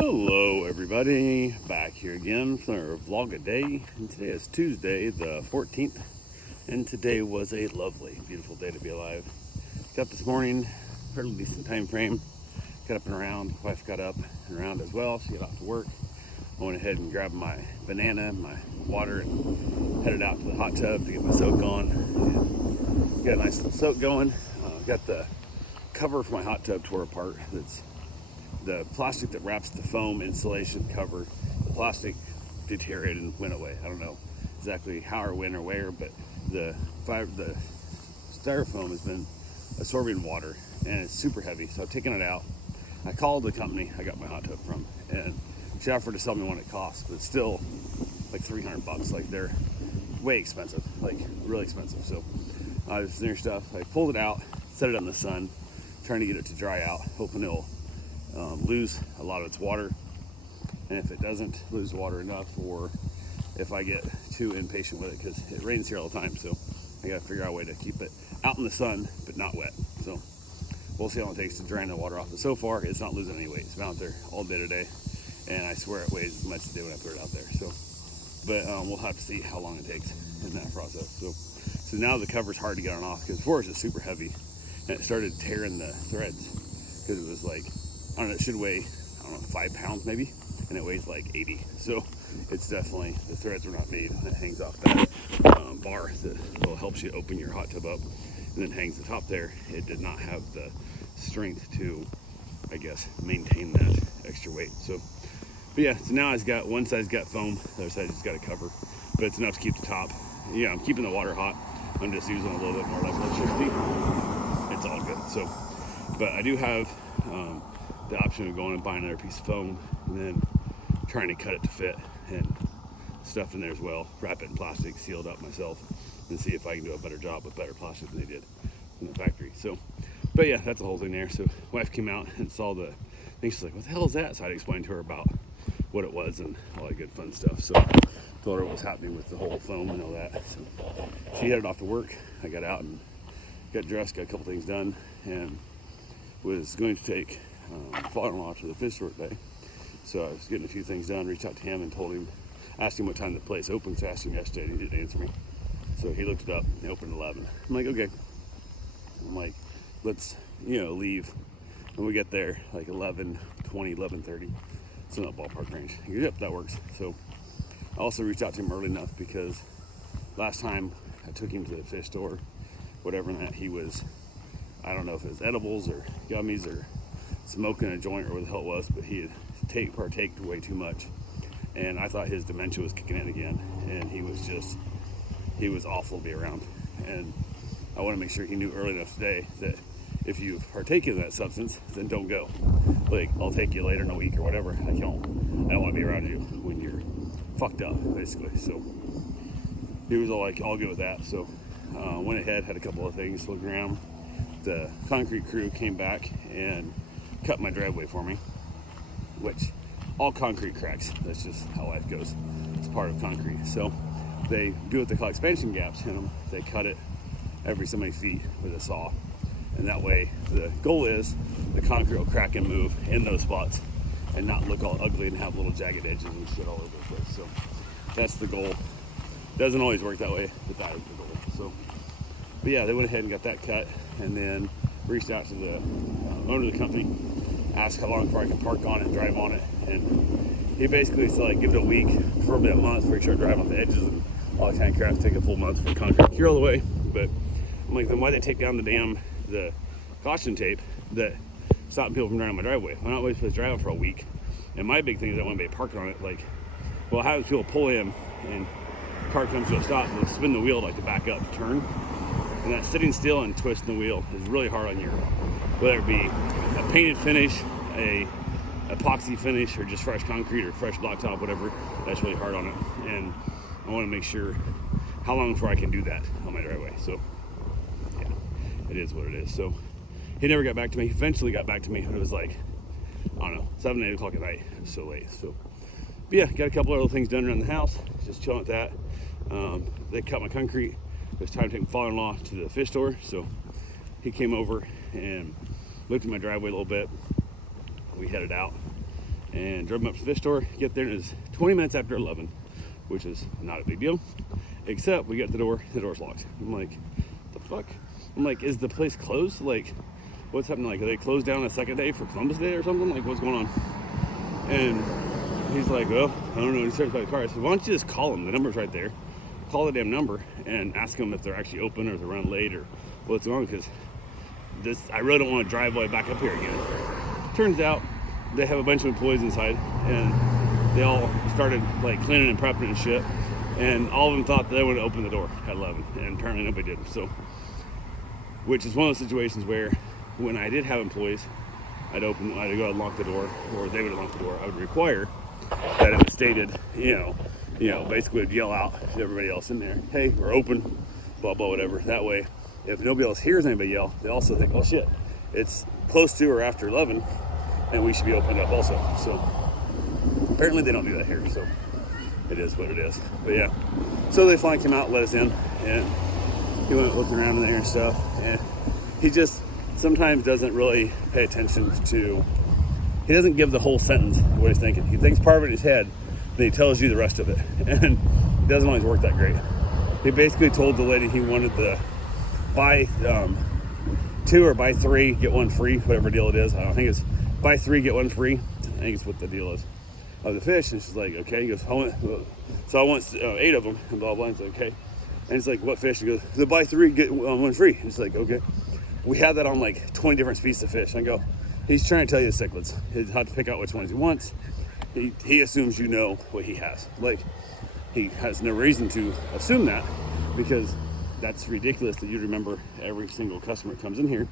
Hello everybody, back here again for a vlog a day, and today is Tuesday the 14th, and today was a lovely, beautiful day to be alive. Got up this morning, fairly decent time frame, got up and around, wife got up and around as well, she got off to work. I went ahead and grabbed my banana, my water, and headed out to the hot tub to get my soak on. And got a nice little soak going. Got the cover for my hot tub tore apart. That's the plastic that wraps the foam insulation cover. The plastic deteriorated and went away. I don't know exactly how or when or where, but the styrofoam has been absorbing water and it's super heavy. So I've taken it out. I called the company I got my hot tub from, and she offered to sell me what it costs, but it's still like $300. Like, they're way expensive, like really expensive. So I was near stuff. I pulled it out, set it in the sun, trying to get it to dry out, hoping it'll lose a lot of its water. And if it doesn't lose water enough, or if I get too impatient with it, because it rains here all the time, so I gotta figure out a way to keep it out in the sun but not wet. So we'll see how long it takes to drain the water off. But so far it's not losing any weight. It's been out there all day today, and I swear it weighs as much as it did when I put it out there. So but we'll have to see how long it takes in that process. So now the cover's hard to get on off, because before it was just super heavy, and it started tearing the threads, because it was like, I don't know, it should weigh, I don't know, 5 pounds maybe, and it weighs like 80. So it's definitely, the threads were not made. It hangs off that bar that will helps you open your hot tub up, and then hangs the top there. It did not have the strength to, I guess, maintain that extra weight. So, but yeah, so now it's got, one side's got foam, the other side just got a cover, but it's enough to keep the top. Yeah, I'm keeping the water hot. I'm just using a little bit more electricity. It's all good. So, but I do have the option of going and buying another piece of foam and then trying to cut it to fit and stuff in there as well, wrap it in plastic, seal it up myself, and see if I can do a better job with better plastic than they did in the factory. So, but yeah, that's the whole thing there. So wife came out and saw the thing. She's like, what the hell is that? So I explained to her about what it was and all that good fun stuff. So told her what was happening with the whole foam and all that. So she headed off to work. I got out and got dressed, got a couple things done, and was going to take father-in-law to the fish store today. So I was getting a few things done, reached out to him and told him, asked him what time the place opened. So I asked him yesterday and he didn't answer me. So he looked it up and they opened at 11. I'm like, okay. I'm like, let's, leave. When we get there, like 11:20, 11:30. It's in that ballpark range. He goes, yep, that works. So I also reached out to him early enough, because last time I took him to the fish store, whatever that, he was, I don't know if it was edibles or gummies or smoking a joint or what the hell it was, but he had partaked way too much, and I thought his dementia was kicking in again, and he was awful to be around. And I want to make sure he knew early enough today that if you've partaken of that substance, then don't go. Like, I'll take you later in a week or whatever. I don't want to be around you when you're fucked up, basically. So he was all like, all good with that. So went ahead, had a couple of things, looked around. The concrete crew came back and cut my driveway for me, which all concrete cracks. That's just how life goes. It's part of concrete. So they do what they call expansion gaps in them. They cut it every so many feet with a saw. And that way, the goal is the concrete will crack and move in those spots and not look all ugly and have little jagged edges and shit all over the place. So that's the goal. Doesn't always work that way, but that is the goal. So, but yeah, they went ahead and got that cut, and then reached out to the owner of the company, asked how long before I can park on it and drive on it. And he basically said, like, give it a week, preferably a month, for sure drive off the edges and all that kind of crap. Take a full month for concrete cure all the way. But I'm like, then why they take down the caution tape that stopping people from driving my driveway? Why not wait for this drive for a week? And my big thing is that when they park on it, like, well, having people pull in and car comes to a stop, they'll spin the wheel like to back up, to turn. And that sitting still and twisting the wheel is really hard on your, whether it be a painted finish, a epoxy finish, or just fresh concrete or fresh blacktop, whatever. That's really hard on it. And I want to make sure how long before I can do that on my driveway. So yeah, it is what it is. So he never got back to me. He eventually got back to me, but it was like, I don't know, 7, 8 o'clock at night. It was so late. So, but yeah, got a couple other things done around the house. Just chilling with that. They cut my concrete. It was time to take my father-in-law to the fish store. So he came over and looked at my driveway a little bit. We headed out, and drove him up to the fish store. Get there, and it was 20 minutes after 11, which is not a big deal. Except we get to the door's locked. I'm like, the fuck? I'm like, is the place closed? Like, what's happening? Like, are they closed down a second day for Columbus Day or something? Like, what's going on? And he's like, well, I don't know. He starts by the car. I said, why don't you just call them? The number's right there. Call the damn number and ask them if they're actually open or if they're running late or what's going on, because I really don't want to drive way back up here again. Turns out they have a bunch of employees inside, and they all started like cleaning and prepping and shit, and all of them thought they would open the door at 11, and apparently nobody did. So, which is one of those situations where when I did have employees, I'd go and lock the door, or they would lock the door. I would require that it was stated, basically would yell out to everybody else in there, hey, we're open, blah, blah, whatever. That way, if nobody else hears anybody yell, they also think, oh shit, it's close to or after 11, and we should be opened up also. So apparently they don't do that here, so it is what it is. But yeah, so they finally came out and let us in, and he went looking around in there and stuff, and he just sometimes doesn't really pay attention to, he doesn't give the whole sentence what he's thinking. He thinks part of it in his head, then he tells you the rest of it, and it doesn't always work that great. He basically told the lady he wanted the buy 2 or buy 3, get 1 free, whatever deal it is. I don't think it's buy 3, get 1 free. I think it's what the deal is of the fish. And she's like, okay. He goes, I want 8 of them, and blah, blah. And it's like, okay. And it's like, what fish? He goes, the buy 3, get 1 free. And it's like, okay. We had that on like 20 different species of fish. And I go, he's trying to tell you the cichlids. He's how to pick out which ones he wants. He assumes you know what he has. Like, he has no reason to assume that, because that's ridiculous that you remember every single customer that comes in here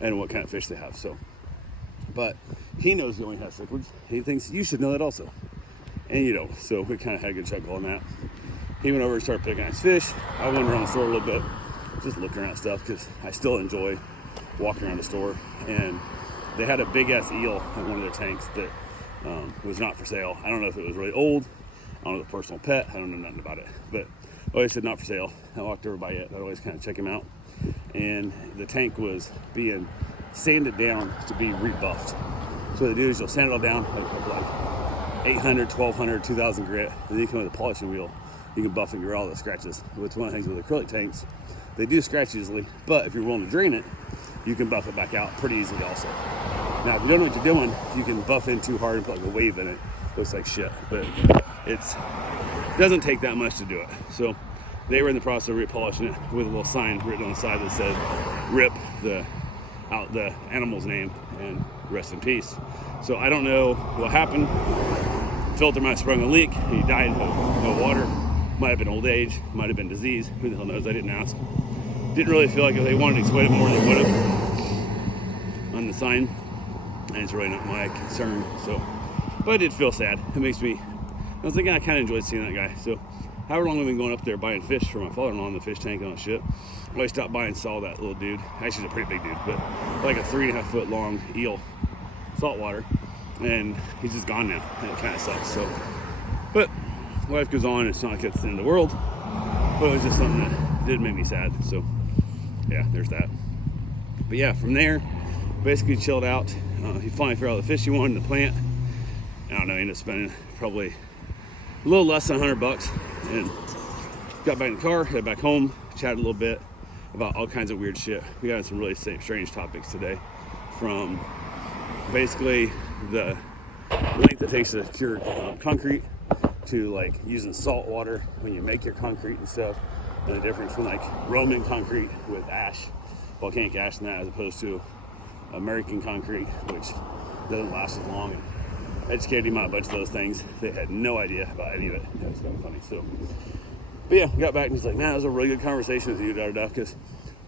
and what kind of fish they have. So, but he knows he only has cichlids. He thinks you should know that also, and you don't. So we kind of had a good chuckle on that. He went over and started picking out his fish. I went around the store a little bit, just looking around stuff, because I still enjoy walking around the store. And they had a big ass eel in one of their tanks that was not for sale. I don't know if it was really old. I don't know the personal pet. I don't know nothing about it, but always said not for sale. I walked over by it. I always kind of check him out. And the tank was being sanded down to be rebuffed. So what they do is you'll sand it all down, like 800, 1200, 2000 grit, and then you come with a polishing wheel. You can buff and get all the scratches. It's one of the things with acrylic tanks. They do scratch easily, but if you're willing to drain it, you can buff it back out pretty easily also. Now, if you don't know what you're doing, you can buff in too hard and put like a wave in it. Looks like shit, but it doesn't take that much to do it. So they were in the process of repolishing it with a little sign written on the side that said "Rip the animal's name and rest in peace." So I don't know what happened. Filter might have sprung a leak. He died of no water. Might have been old age. Might have been disease. Who the hell knows? I didn't ask. Didn't really feel like if they wanted to explain it more, they would have on the sign. And it's really not my concern. So, but I did feel sad. It makes me. I was thinking I kind of enjoyed seeing that guy. So, however long I've been going up there buying fish for my father-in-law in the fish tank and all that shit, I always stopped by and saw that little dude. Actually, he's a pretty big dude, but like a 3.5 foot long eel, saltwater, and he's just gone now. And it kind of sucks. So, but life goes on. It's not like it's the end of the world, but it was just something that did make me sad. So, yeah, there's that. But yeah, from there, basically chilled out. He finally figured out the fish he wanted in the plant. I don't know. He ended up spending probably a little less than $100, and got back in the car, headed back home, chatted a little bit about all kinds of weird shit. We got some really strange topics today, from basically the length it takes to cure concrete, to like using salt water when you make your concrete and stuff, and the difference between like Roman concrete with ash, volcanic ash, and that, as opposed to American concrete, which doesn't last as long. Educated him on a bunch of those things. They had no idea about any of it. It was kind of funny. So, but yeah, got back and he's like, man, that was a really good conversation with you, because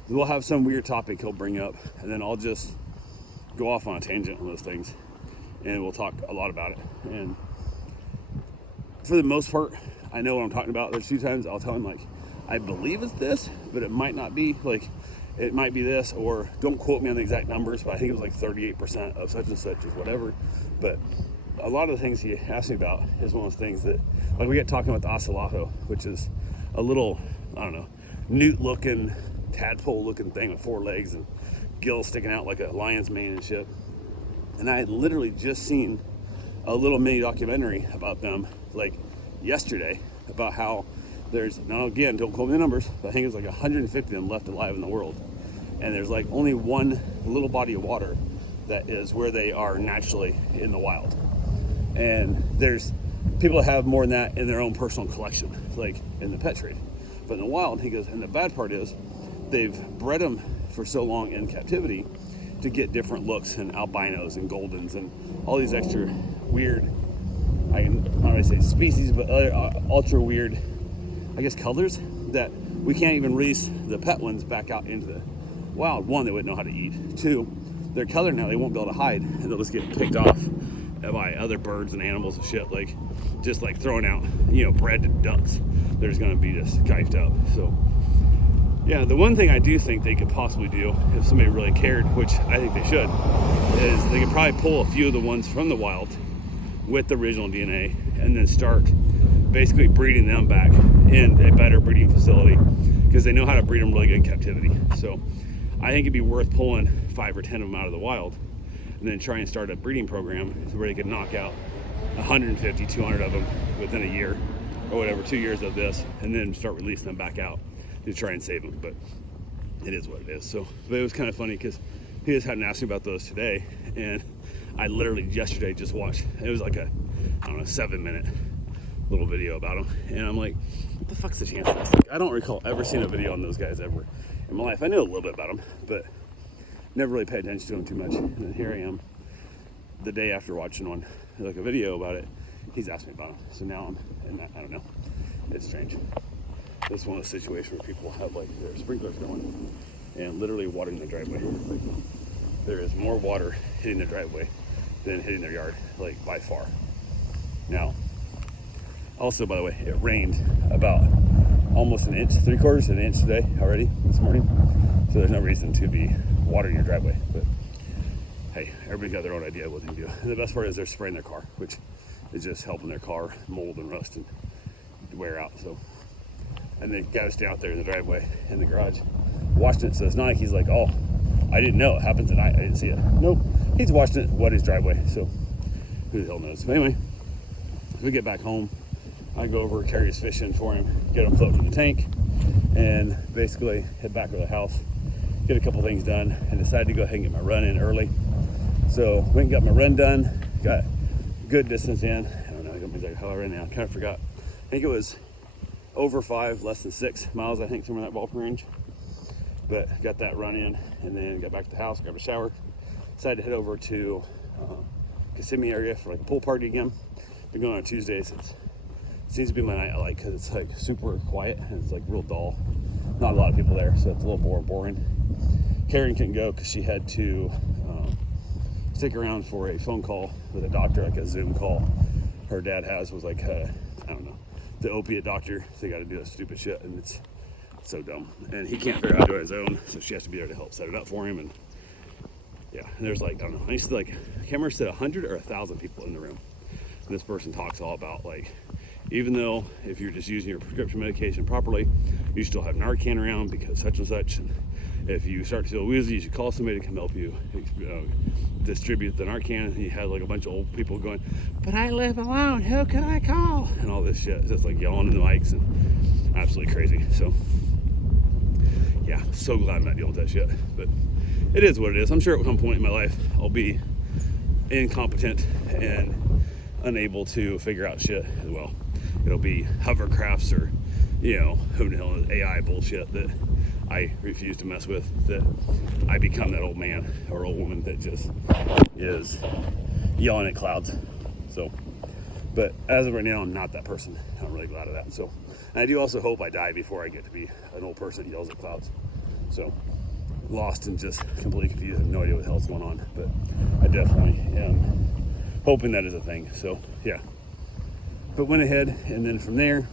we'll have some weird topic he'll bring up, and then I'll just go off on a tangent on those things, and we'll talk a lot about it. And for the most part, I know what I'm talking about. There's a few times I'll tell him, like, I believe it's this, but it might not be. Like, it might be this, or don't quote me on the exact numbers, but I think it was like 38% of such and such is whatever. But a lot of the things he asked me about is one of those things that, like, we get talking about the ocellato, which is a little, I don't know, newt-looking, tadpole-looking thing with 4 legs and gills sticking out like a lion's mane and shit. And I had literally just seen a little mini documentary about them like yesterday about how there's, now again, don't quote me the numbers, but I think it's like 150 of them left alive in the world. And there's like only one little body of water that is where they are naturally in the wild. And there's people that have more than that in their own personal collection, like in the pet trade. But in the wild, he goes, and the bad part is they've bred them for so long in captivity to get different looks and albinos and goldens and all these extra weird, I don't want to say species, but other ultra weird, I guess, colors that we can't even release the pet ones back out into the wild. One, they wouldn't know how to eat. Two, they're colored now, they won't be able to hide, and they'll just get picked off by other birds and animals and shit, like just like throwing out, bread to ducks. They're just gonna be just kifed up. So yeah, the one thing I do think they could possibly do, if somebody really cared, which I think they should, is they could probably pull a few of the ones from the wild with the original DNA and then start basically breeding them back in a better breeding facility, because they know how to breed them really good in captivity. So I think it'd be worth pulling 5 or 10 of them out of the wild and then try and start a breeding program where they could knock out 150, 200 of them within a year or whatever, 2 years of this, and then start releasing them back out to try and save them. But it is what it is. So, but it was kind of funny because he just hadn't asked me about those today, and I literally yesterday just watched, it was like a, I don't know, 7-minute little video about them, and I'm like, what the fuck's the chance of this? Like, I don't recall ever seeing a video on those guys ever in my life. I knew a little bit about them, but never really paid attention to them too much. And then here I am the day after watching one, like a video about it, he's asked me about them. So now I'm in that, I don't know, it's strange. This is one of those situations where people have like their sprinklers going and literally watering their driveway. Like, there is more water hitting their driveway than hitting their yard, like by far. Now, also, by the way, it rained about almost an inch, 3/4 of an inch today already this morning. So there's no reason to be watering your driveway. But hey, everybody's got their own idea of what they can do. And the best part is they're spraying their car, which is just helping their car mold and rust and wear out. So, and the guy was staying out there in the driveway in the garage watching it. So it's not like he's like, oh, I didn't know it happens at night, I didn't see it. Nope, he's watching it, what his driveway. So who the hell knows? But anyway, if we get back home, I go over, carry his fish in for him, get him floating in the tank, and basically head back to the house, get a couple things done, and decided to go ahead and get my run in early. So went and got my run done, got good distance in. I don't know, I got me like how I ran now, I kind of forgot. I think it was over 5, less than 6 miles, I think, somewhere in that ballpark range. But got that run in, and then got back to the house, grabbed a shower, decided to head over to Kissimmee area for like a pool party again. Been going on Tuesdays. It seems to be my night I like, because it's like super quiet and it's like real dull. Not a lot of people there, so it's a little more boring. Karen couldn't go because she had to stick around for a phone call with a doctor, like a Zoom call her dad has, was like, I don't know, the opiate doctor. They got to do that stupid shit, and it's so dumb. And he can't figure out how to do it on his own, so she has to be there to help set it up for him. And yeah, and there's like, I don't know, I used to like, I can't remember if it said 100 or 1,000 people in the room. And this person talks all about like, even though if you're just using your prescription medication properly, you still have Narcan around because such and such. And if you start to feel wheezy, you should call somebody to come help you distribute the Narcan. And you have like a bunch of old people going, but I live alone, who can I call? And all this shit, just like yelling in the mics and absolutely crazy. So yeah, so glad I'm not dealing with that shit. But it is what it is. I'm sure at some point in my life I'll be incompetent and unable to figure out shit as well. It'll be hovercrafts or, who the hell is AI bullshit that I refuse to mess with, that I become that old man or old woman that just is yelling at clouds. So, but as of right now, I'm not that person. I'm really glad of that. So, and I do also hope I die before I get to be an old person that yells at clouds. So, lost and just completely confused. I have no idea what the hell's going on, but I definitely am hoping that is a thing. So, yeah. But went ahead, and then from there,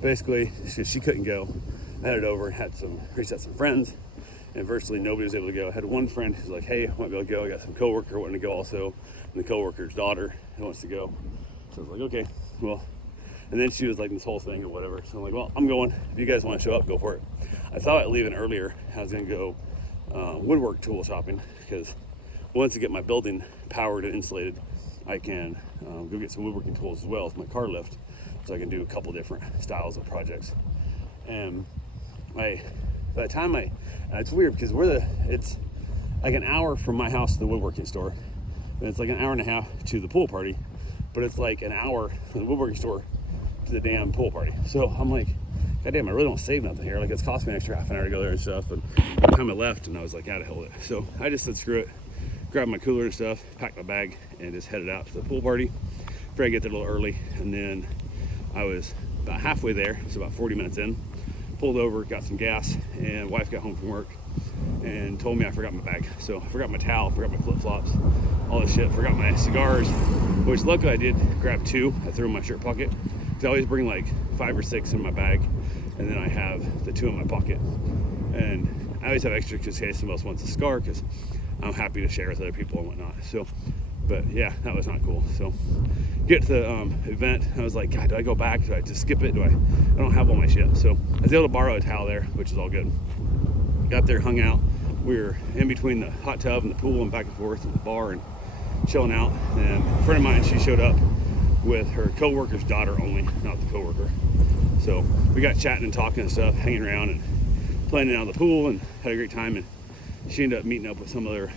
basically, she couldn't go. I headed over and reached out some friends, and virtually nobody was able to go. I had one friend who's like, hey, I might be able to go. I got some coworker wanting to go also, and the coworker's daughter who wants to go. So I was like, okay, well. And then she was like this whole thing or whatever. So I'm like, well, I'm going. If you guys want to show up, go for it. I thought about leaving earlier. I was gonna go woodwork tool shopping, because once I get my building powered and insulated, I can go get some woodworking tools as well as my car lift, so I can do a couple different styles of projects. And by the time it's weird because it's like an hour from my house to the woodworking store, and it's like an hour and a half to the pool party, but it's like an hour from the woodworking store to the damn pool party. So I'm like, God damn, I really don't save nothing here. Like, it's cost me an extra half an hour to go there and stuff. And by the time I left, and I was like, out of hell with it. So I just said, screw it, grabbed my cooler and stuff, packed my bag, and just headed out to the pool party. Figured I'd get there a little early, and then I was about halfway there, so about 40 minutes in. Pulled over, got some gas, and wife got home from work and told me I forgot my bag. So I forgot my towel, forgot my flip-flops, all this shit, forgot my cigars, which luckily I did grab 2. I threw in my shirt pocket, because I always bring like 5 or 6 in my bag, and then I have the 2 in my pocket. And I always have extra in case somebody else wants a cigar, because I'm happy to share with other people and whatnot. So, but yeah, that was not cool. So get to the event, I was like, God, do I go back? Do I just skip it? I don't have all my shit. So I was able to borrow a towel there, which is all good. Got there, hung out. We were in between the hot tub and the pool and back and forth in the bar and chilling out. And a friend of mine, she showed up with her co-worker's daughter only, not the co-worker. So we got chatting and talking and stuff, hanging around and playing out of the pool, and had a great time. And she ended up meeting up with some other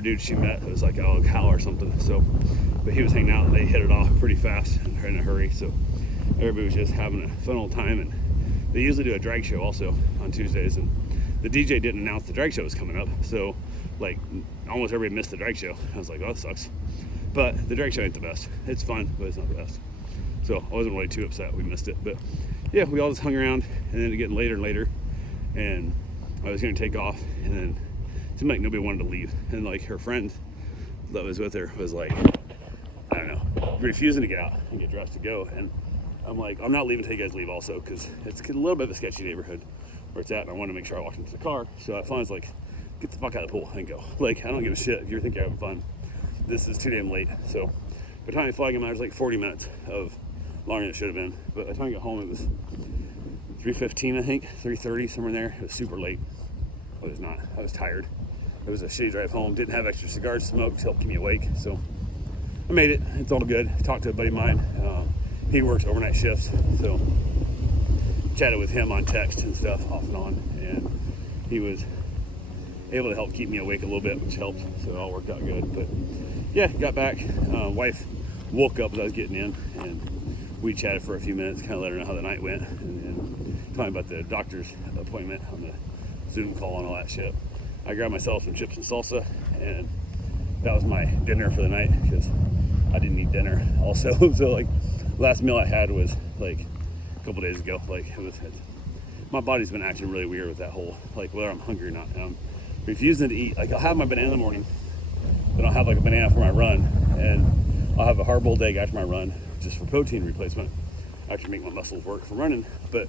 dudes she met. It was like Hal or something. So, but he was hanging out, and they hit it off pretty fast and in a hurry. So everybody was just having a fun old time. And they usually do a drag show also on Tuesdays, and the DJ didn't announce the drag show was coming up. So like almost everybody missed the drag show. I was like, oh, that sucks. But the drag show ain't the best. It's fun, but it's not the best. So I wasn't really too upset we missed it. But yeah, we all just hung around, and then it getting later and later, and I was gonna take off, and then it seemed like nobody wanted to leave. And like her friend that was with her was like, I don't know, refusing to get out and get dressed to go. And I'm like, I'm not leaving until you guys leave also, because it's a little bit of a sketchy neighborhood where it's at, and I want to make sure I walk into the car. So I finally was like, get the fuck out of the pool and go. Like, I don't give a shit if you think you're having fun. This is too damn late. So by the time I flagged him out, it was like 40 minutes of longer than it should have been. But by the time I got home, it was 3:15, I think, 3:30, somewhere in there. It was super late. I was tired. It was a shitty drive home. Didn't have extra cigars to smoke to help keep me awake. So I made it. It's all good. Talked to a buddy of mine. He works overnight shifts. So chatted with him on text and stuff off and on. And he was able to help keep me awake a little bit, which helped. So it all worked out good. But yeah, got back. Wife woke up as I was getting in, and we chatted for a few minutes, kind of let her know how the night went, and then talking about the doctor's appointment on the Zoom call and all that shit. I grabbed myself some chips and salsa, and that was my dinner for the night, because I didn't eat dinner also. So like, last meal I had was like a couple days ago. Like my body's been acting really weird with that whole, like, whether I'm hungry or not. And I'm refusing to eat. Like, I'll have my banana in the morning, but I'll have like a banana for my run, and I'll have a hard-boiled egg after my run, just for protein replacement. I actually make my muscles work for running. But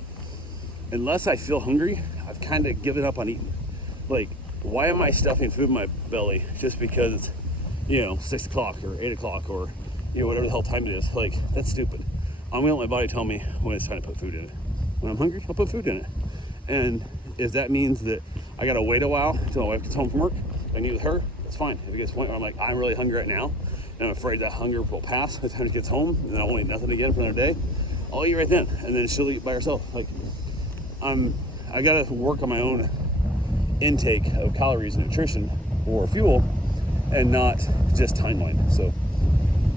unless I feel hungry, I've kind of given up on eating. Like, why am I stuffing food in my belly just because it's, 6 o'clock or 8 o'clock or, whatever the hell time it is? Like, that's stupid. I'm gonna let my body tell me when it's time to put food in it. When I'm hungry, I'll put food in it. And if that means that I gotta wait a while until my wife gets home from work, I need with her, that's fine. If it gets to the point where I'm like, I'm really hungry right now, and I'm afraid that hunger will pass by the time she gets home, and then I won't eat nothing again for another day, I'll eat right then, and then she'll eat by herself. Like, I gotta work on my own intake of calories and nutrition or fuel, and not just timeline. So,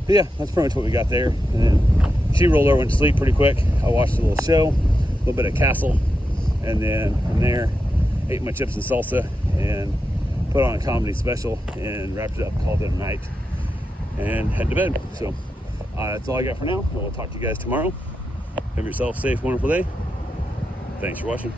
but yeah, that's pretty much what we got there. And then she rolled over, went to sleep pretty quick. I watched a little show, a little bit of Castle, and then from there, ate my chips and salsa, and put on a comedy special, and wrapped it up, called it a night, and head to bed. So that's all I got for now. We'll talk to you guys tomorrow. Have yourself a safe, wonderful day. Thanks for watching.